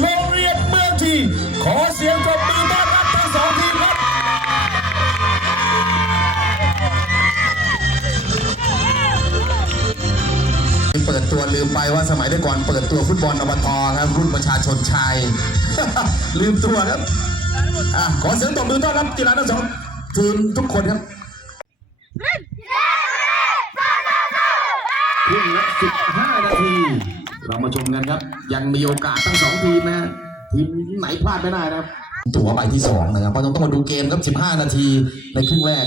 โรงเรียนเมืองทีขอเสียงปรบมือต้อนรับทั้งสองทีมครับ เปิดตัวลืมไปว่าสมัยได้ก่อนเปิดตัวฟุตบอลอบตครับรุ่นประชาชนชาย ลืมตัวครับอขอเสียงตบมือต้อนรับกีฬาทั้งสองทีมทุกคนครับทุ่มละ15 นาที เรามาชมกันครับ ยังมีโอกาสทั้งสองทีมนะทีมไหนพลาดไม่ได้นะครับ ตั๋วใบที่สองนะครับเพราะต้องต้องมาดูเกมครับ 15 นาทีในครึ่งแรก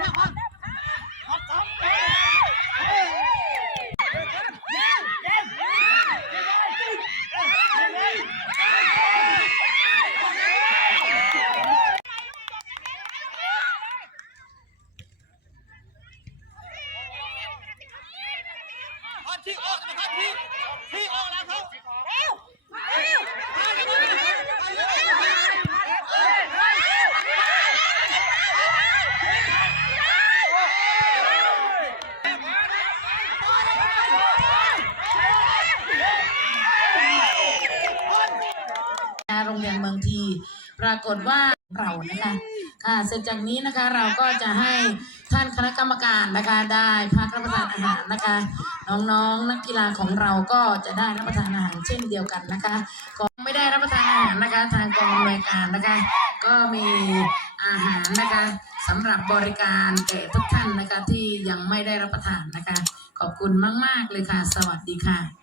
ที่ออกนะครับที่ที่ออกแล้วครับ เร็วเร็ว โรงเรียนเมืองที ปรากฏว่าเรานะคะค่ะเสร็จจากนี้นะคะเราก็จะให้ท่านคณะกรรมการนะคะได้พักรับประทานอาหารนะคะ น้องๆนักกีฬาของเราก็จะได้รับประทานอาหารเช่นเดียวกันนะคะก็ไม่ได้รับประทานอาหารนะคะ ทางกองอำนวยการนะคะ ก็มีอาหารนะคะสำหรับบริการแก่ทุกท่านนะคะที่ยังไม่ได้รับประทานนะคะ ขอบคุณมาก ๆ เลยค่ะ สวัสดีค่ะ